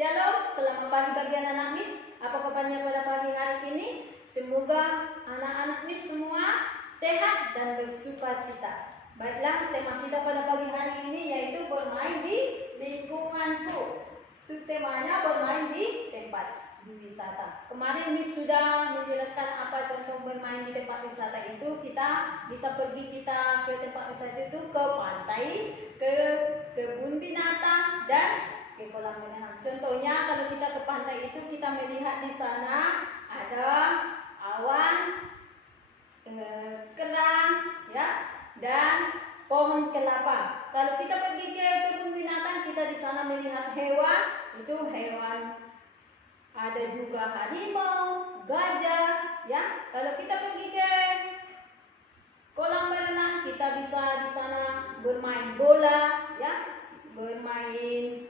Shalom, selamat pagi bagi anak-anak Miss. Apa kabarnya pada pagi hari ini? Semoga anak-anak Miss semua sehat dan bersukacita. Baiklah, tema kita pada pagi hari ini yaitu bermain di lingkunganku. Temanya bermain di tempat wisata. Kemarin Miss sudah menjelaskan apa contoh bermain di tempat wisata itu. Kita bisa pergi ke tempat wisata itu ke pantai, ke kebun binatang dan ke kolam renang. Contohnya kalau kita ke pantai itu kita melihat di sana ada awan, kerang, ya, dan pohon kelapa. Kalau kita pergi ke kebun binatang kita di sana melihat hewan, itu hewan. Ada juga harimau, gajah, ya. Kalau kita pergi ke kolam renang kita bisa di sana bermain bola, ya, bermain.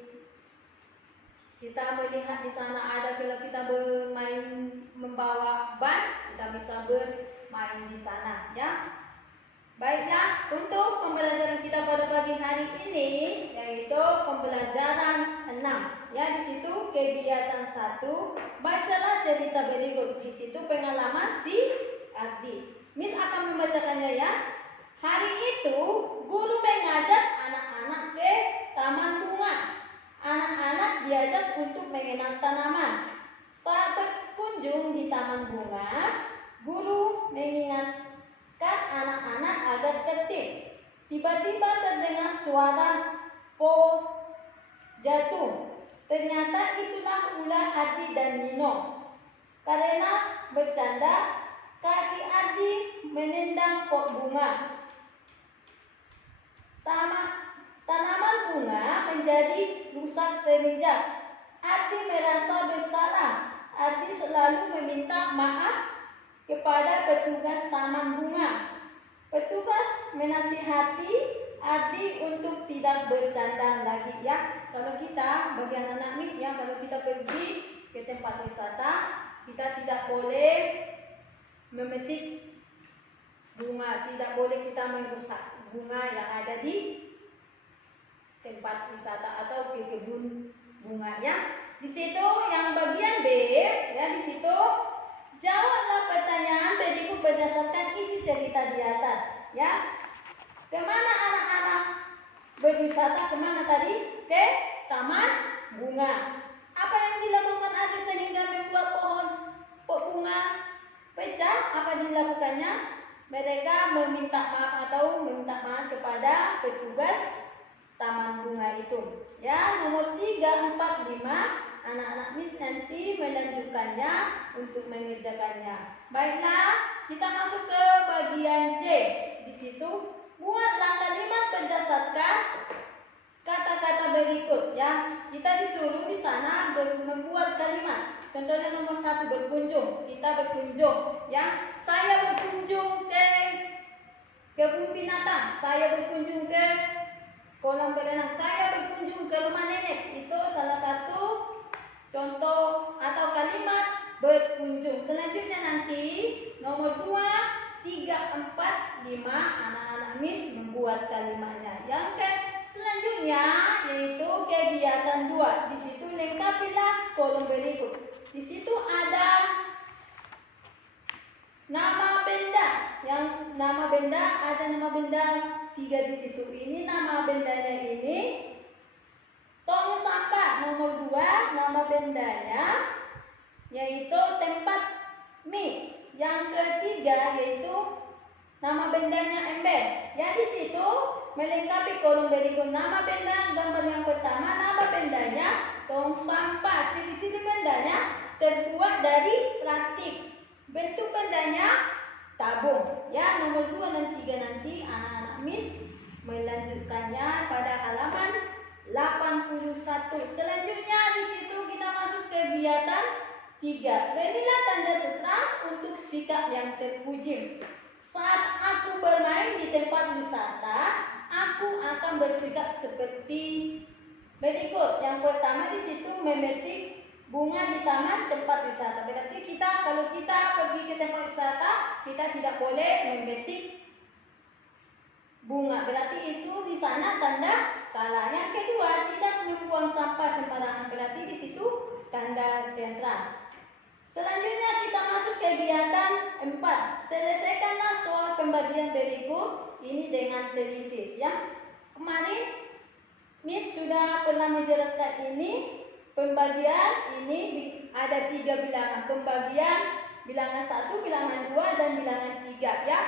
Kita melihat di sana ada kalau kita bermain membawa ban, kita bisa bermain di sana, ya. Baiklah, untuk pembelajaran kita pada pagi hari ini yaitu pembelajaran 6. Ya, di situ kegiatan 1, bacalah cerita berikut. Di situ pengalaman si Ardi. Miss akan membacakannya ya. Hari itu guru mengajak anak-anak ke taman bunga. Anak-anak diajak untuk mengenal tanaman. Saat berkunjung di taman bunga, guru mengingatkan anak-anak agar tertib. Tiba-tiba terdengar suara po jatuh. Ternyata itulah ular Ardi dan Nino. Karena bercanda, kaki Ardi menendang pot bunga. Tanaman bunga menjadi rusak terinjak. Ardi merasa bersalah. Ardi selalu meminta maaf kepada petugas taman bunga. Petugas menasihati Ardi untuk tidak bercanda lagi, ya. Kalau kita bagi anak-anak Miss ya, kalau kita pergi ke tempat wisata, kita tidak boleh memetik bunga, tidak boleh kita merusak bunga yang ada di tempat wisata atau ke kebun bunga, ya. Di situ yang bagian B, ya, di situ jawablah pertanyaan berikut berdasarkan isi cerita di atas, ya. Kemana anak-anak berwisata? Kemana tadi? Ke taman bunga. Apa yang dilakukan Ardi sehingga membuat pot bunga pecah? Apa dilakukannya? Mereka meminta maaf kepada petugas taman bunga itu. Ya, nomor 3, 4, 5 anak-anak Miss nanti melanjutkannya untuk mengerjakannya. Baiklah, kita masuk ke bagian C. Di situ buatlah kalimat berdasarkan kata-kata berikut, ya. Kita disuruh di sana membuat kalimat. Contohnya nomor 1, berkunjung. Kita berkunjung, ya. Saya berkunjung ke kebun binatang. Saya berkunjung ke kolam renang. Saya berkunjung ke rumah nenek. Itu salah satu contoh atau kalimat berkunjung. Selanjutnya nanti nomor 2, 3, 4, 5 anak-anak Miss membuat kalimatnya. Yang selanjutnya yaitu kegiatan 2. Di situ lengkapilah kolom berikut. Di situ ada nama benda. Yang nama benda ada nama benda 3 di situ. Ini nama bendanya ini tong sampah. Nomor 2 nama bendanya yaitu tempat mie. Yang ketiga yaitu nama bendanya ember. Ya, di situ melengkapi kolom berikut. Nama benda gambar yang pertama, nama bendanya tong sampah. Ciri-ciri bendanya terbuat dari plastik. Bentuk bendanya tabung. Ya, nomor 2 dan 3 nanti anak-anak Miss melanjutkannya pada halaman 81. Selanjutnya di situ kita masuk kegiatan 3. Berilah tanda terang untuk sikap yang terpuji. Saat aku bermain di tempat wisata, aku akan bersikap seperti berikut. Yang pertama di situ memetik bunga di taman tempat wisata. Berarti kalau kita pergi ke tempat wisata, kita tidak boleh memetik bunga. Berarti itu di sana tanda salah. Yang kedua, tidak membuang sampah sembarangan. Berarti di situ tanda sentra. Selanjutnya kita masuk kegiatan 4. Selesaikanlah soal pembagian berikut ini dengan teliti ya. Kemarin Miss sudah pernah menjelaskan ini. Pembagian ini ada 3 bilangan. Pembagian bilangan 1, bilangan 2, dan bilangan 3 ya.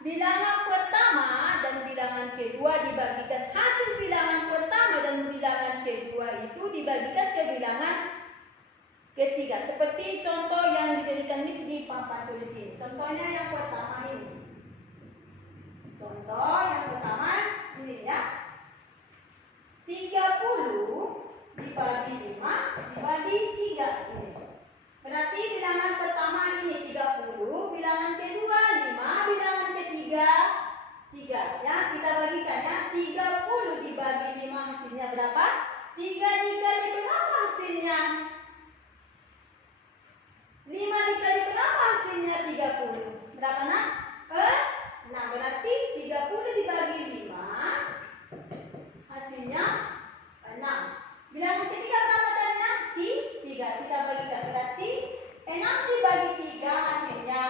Bilangan pertama dan bilangan kedua dibagikan. Hasil bilangan pertama dan bilangan kedua itu dibagikan ke bilangan ketiga. Seperti contoh yang diberikan Miss di papan tulis ini. Contohnya yang pertama ini. Contoh yang pertama ini ya. 30 dibagi 5 dibagi 3 ini. Berarti bilangan pertama ini 30, bilangan kedua 5, bilangan ketiga 3 ya. Kita bagikan ya. 30 dibagi 5 hasilnya berapa? 3 dikali berapa hasilnya? 5 dikali berapa hasilnya? 30. Berapa nak? Nah berarti 30 dibagi 5 hasilnya 6. Bilangan ketiga berapa tadi nak? 3. Kita bagikan berarti 6 dibagi 3 hasilnya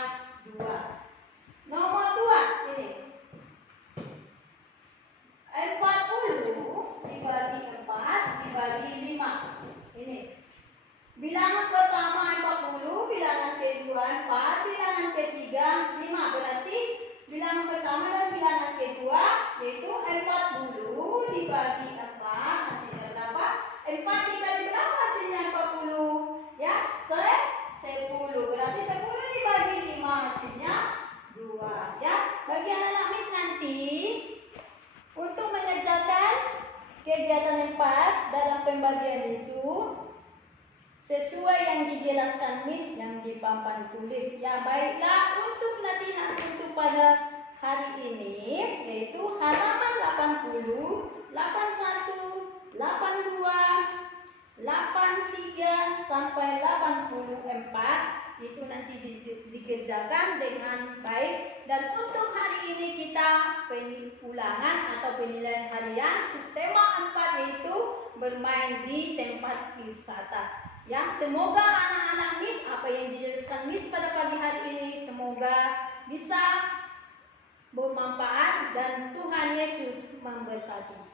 2. Nomor 2 ini. 40 dibagi 4 dibagi 5. Ini. Bilangan pertama 40, bilangan kedua 4, bilangan ketiga 5. Berarti bilangan pertama dan bilangan kedua yaitu 40 dibagi 4 hasilnya berapa? 4 dikali berapa hasilnya 40? Ya, 10. Berarti 10 dibagi 5 hasilnya 2. Ya, bagi anak-anak Miss nanti untuk mengerjakan kegiatan 4 dalam pembagian itu sesuai yang dijelaskan Miss yang di papan tulis. Ya, baiklah untuk latihan untuk pada hari ini yaitu halaman 80, 81, 82, 83 sampai 84 itu nanti dikerjakan dengan baik. Dan untuk hari ini kita ulangan atau penilaian harian subtema 4 yaitu bermain di tempat wisata. Ya, semoga anak-anak Miss apa yang dijelaskan Miss pada pagi hari ini semoga bisa bermanfaat dan Tuhan Yesus memberkati.